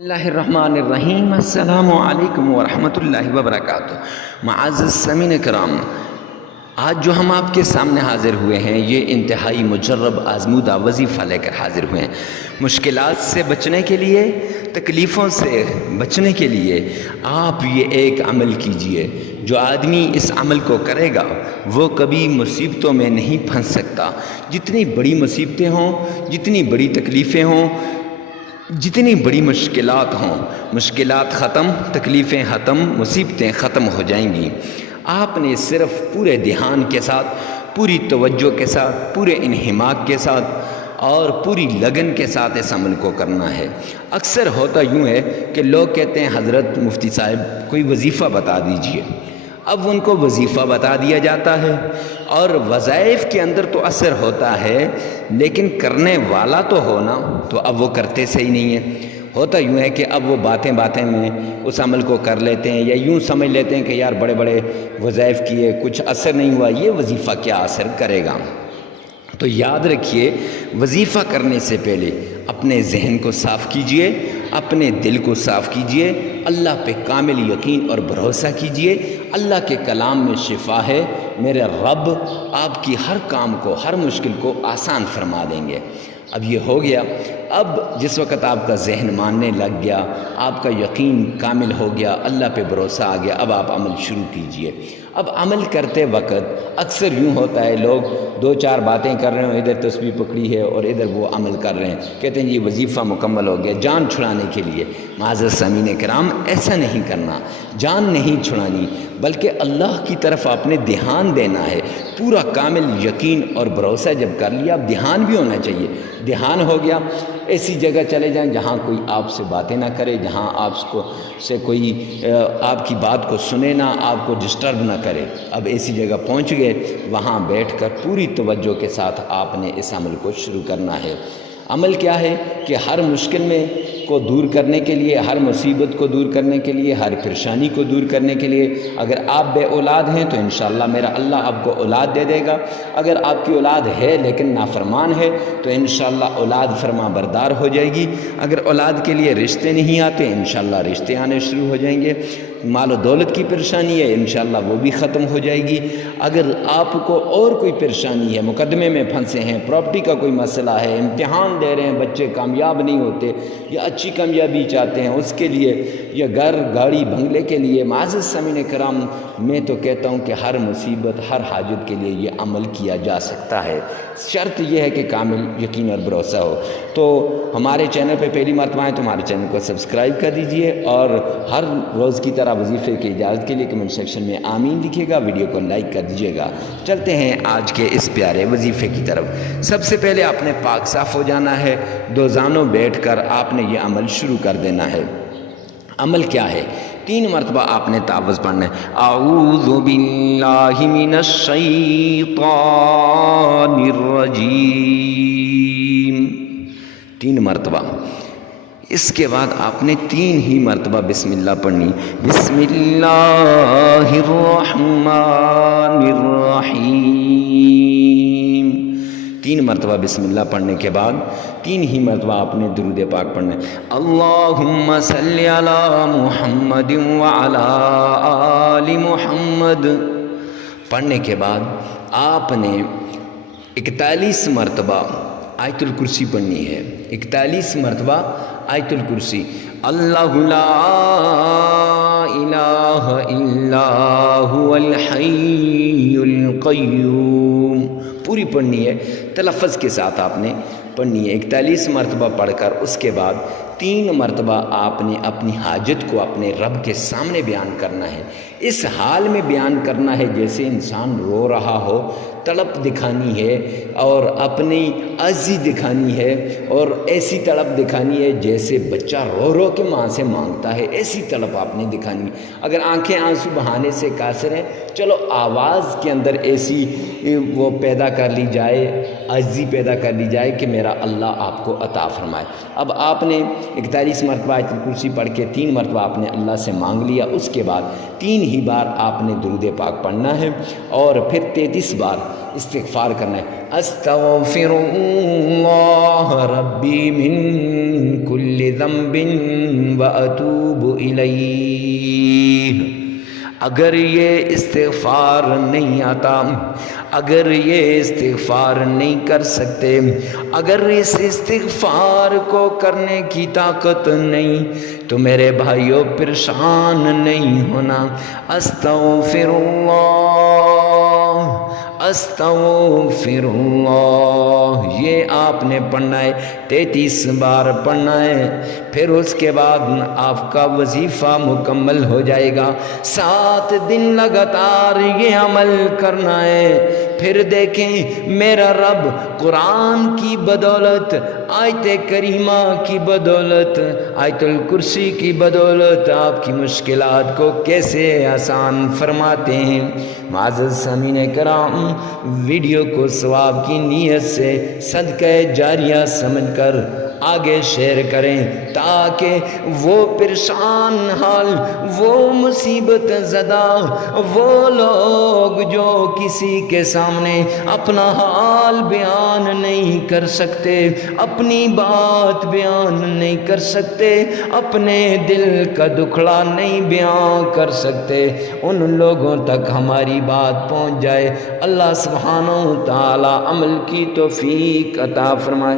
اللہ الرحمن الرحیم۔ السلام علیکم ورحمۃ اللہ وبرکاتہ۔ معزز سامعین کرام، آج جو ہم آپ کے سامنے حاضر ہوئے ہیں یہ انتہائی مجرب آزمودہ وظیفہ لے کر حاضر ہوئے ہیں۔ مشکلات سے بچنے کے لیے، تکلیفوں سے بچنے کے لیے آپ یہ ایک عمل کیجئے۔ جو آدمی اس عمل کو کرے گا وہ کبھی مصیبتوں میں نہیں پھنس سکتا۔ جتنی بڑی مصیبتیں ہوں، جتنی بڑی تکلیفیں ہوں، جتنی بڑی مشکلات ہوں، مشکلات ختم، تکلیفیں ختم، مصیبتیں ختم ہو جائیں گی۔ آپ نے صرف پورے دھیان کے ساتھ، پوری توجہ کے ساتھ، پورے انہماک کے ساتھ اور پوری لگن کے ساتھ اس عمل کو کرنا ہے۔ اکثر ہوتا یوں ہے کہ لوگ کہتے ہیں حضرت مفتی صاحب کوئی وظیفہ بتا دیجئے۔ اب ان کو وظیفہ بتا دیا جاتا ہے اور وظائف کے اندر تو اثر ہوتا ہے، لیکن کرنے والا تو ہونا، تو اب وہ کرتے صحیح نہیں ہے۔ ہوتا یوں ہے کہ اب وہ باتیں میں اس عمل کو کر لیتے ہیں، یا یوں سمجھ لیتے ہیں کہ یار بڑے بڑے وظائف کیے کچھ اثر نہیں ہوا، یہ وظیفہ کیا اثر کرے گا۔ تو یاد رکھیے، وظیفہ کرنے سے پہلے اپنے ذہن کو صاف کیجئے، اپنے دل کو صاف کیجئے، اللہ پہ کامل یقین اور بھروسہ کیجئے۔ اللہ کے کلام میں شفا ہے، میرے رب آپ کی ہر کام کو، ہر مشکل کو آسان فرما دیں گے۔ اب یہ ہو گیا۔ اب جس وقت آپ کا ذہن ماننے لگ گیا، آپ کا یقین کامل ہو گیا، اللہ پہ بھروسہ آ گیا، اب آپ عمل شروع کیجئے۔ اب عمل کرتے وقت اکثر یوں ہوتا ہے، لوگ دو چار باتیں کر رہے ہیں، ادھر تسبیح پکڑی ہے اور ادھر وہ عمل کر رہے ہیں، کہتے ہیں یہ وظیفہ مکمل ہو گیا جان چھڑانے کے لیے۔ معزز سامعین کرام، ایسا نہیں کرنا، جان نہیں چھڑانی، بلکہ اللہ کی طرف آپ نے دھیان دینا ہے۔ پورا کامل یقین اور بھروسہ جب کر لیا، اب دھیان بھی ہونا چاہیے۔ دھیان ہو گیا، ایسی جگہ چلے جائیں جہاں کوئی آپ سے باتیں نہ کرے، جہاں سے کوئی آپ کی بات کو سنے نہ، آپ کو ڈسٹرب نہ کرے۔ اب ایسی جگہ پہنچ گئے، وہاں بیٹھ کر پوری توجہ کے ساتھ آپ نے اس عمل کو شروع کرنا ہے۔ عمل کیا ہے کہ ہر مشکل میں کو دور کرنے کے لیے، ہر مصیبت کو دور کرنے کے لیے، ہر پریشانی کو دور کرنے کے لیے، اگر آپ بے اولاد ہیں تو انشاءاللہ میرا اللہ آپ کو اولاد دے دے گا۔ اگر آپ کی اولاد ہے لیکن نافرمان ہے تو انشاءاللہ اولاد فرما بردار ہو جائے گی۔ اگر اولاد کے لیے رشتے نہیں آتے، انشاءاللہ رشتے آنے شروع ہو جائیں گے۔ مال و دولت کی پریشانی ہے، انشاءاللہ وہ بھی ختم ہو جائے گی۔ اگر آپ کو اور کوئی پریشانی ہے، مقدمے میں پھنسے ہیں، پراپرٹی کا کوئی مسئلہ ہے، امتحان دے رہے ہیں بچے کامیاب نہیں ہوتے، یا اچھی کامیابی چاہتے ہیں اس کے لیے، یا گھر گاڑی بنگلے کے لیے، معزز سامعین کرام، میں تو کہتا ہوں کہ ہر مصیبت، ہر حاجت کے لیے یہ عمل کیا جا سکتا ہے۔ شرط یہ ہے کہ کامل یقین اور بھروسہ ہو۔ تو ہمارے چینل پہ پہلی مرتبہ آئیں تو ہمارے چینل کو سبسکرائب کر دیجئے، اور ہر روز کی طرح وظیفے کی اجازت کے لیے کمنٹ سیکشن میں آمین لکھیے گا، ویڈیو کو لائک کر دیجئے گا۔ چلتے ہیں آج کے اس پیارے وظیفے کی طرف۔ سب سے پہلے آپ نے پاک صاف ہو جانا ہے، دو زانوں بیٹھ کر آپ نے یہ عمل شروع کر دینا ہے۔ عمل کیا ہے؟ 3 مرتبہ آپ نے تعوذ پڑھنا ہے۔ اعوذ باللہ من الشیطان الرجیم، 3 مرتبہ۔ اس کے بعد آپ نے 3 ہی مرتبہ بسم اللہ پڑھنی۔ بسم اللہ الرحمن الرحیم، 3 مرتبہ بسم اللہ پڑھنے کے بعد 3 ہی مرتبہ آپ نے درود پاک پڑھنا ہے۔ اللہم صلی علی محمد وعلی آل محمد پڑھنے کے بعد آپ نے 41 مرتبہ آیت الکرسی پڑھنی ہے۔ 41 مرتبہ آیت الکرسی۔ اللہ لا الہ الا هو الحی القیوم پوری پڑھنی ہے، تلفظ کے ساتھ آپ نے پڑھنی ہے۔ 41 مرتبہ پڑھ کر اس کے بعد 3 مرتبہ آپ نے اپنی حاجت کو اپنے رب کے سامنے بیان کرنا ہے۔ اس حال میں بیان کرنا ہے جیسے انسان رو رہا ہو، تڑپ دکھانی ہے اور اپنی عجزی دکھانی ہے، اور ایسی تڑپ دکھانی ہے جیسے بچہ رو رو کے ماں سے مانگتا ہے، ایسی تڑپ آپ نے دکھانی ہے۔ اگر آنکھیں آنسو بہانے سے قاصر ہیں، چلو آواز کے اندر ایسی وہ پیدا کر لی جائے، عجزی پیدا کر لی جائے کہ میرا اللہ آپ کو عطا فرمائے۔ اب آپ نے 41 مرتبہ آیت الکرسی پڑھ کے 3 مرتبہ آپ نے اللہ سے مانگ لیا۔ اس کے بعد 3 ہی بار آپ نے درود پاک پڑھنا ہے، اور پھر 33 بار استغفار کرنا ہے۔ استغفر اللہ ربی من كل ذنب وأتوب إليه۔ اگر یہ استغفار نہیں آتا، اگر یہ استغفار نہیں کر سکتے، اگر اس استغفار کو کرنے کی طاقت نہیں، تو میرے بھائیوں پریشان نہیں ہونا۔ استغفر اللہ، استغفر اللہ، یہ آپ نے پڑھنا ہے، 33 بار پڑھنا ہے۔ پھر اس کے بعد آپ کا وظیفہ مکمل ہو جائے گا۔ 7 دن لگاتار یہ عمل کرنا ہے۔ پھر دیکھیں میرا رب قرآن کی بدولت، آیت کریمہ کی بدولت، آیت الکرسی کی بدولت آپ کی مشکلات کو کیسے آسان فرماتے ہیں۔ معزز سامعین کرام، ویڈیو کو ثواب کی نیت سے صدقہ جاریہ سمجھ کر آگے شیئر کریں، تاکہ وہ پریشان حال، وہ مصیبت زدہ، وہ لوگ جو کسی کے سامنے اپنا حال بیان نہیں کر سکتے، اپنی بات بیان نہیں کر سکتے، اپنے دل کا دکھڑا نہیں بیان کر سکتے، ان لوگوں تک ہماری بات پہنچ جائے۔ اللہ سبحانہ و تعالی عمل کی توفیق عطا فرمائے۔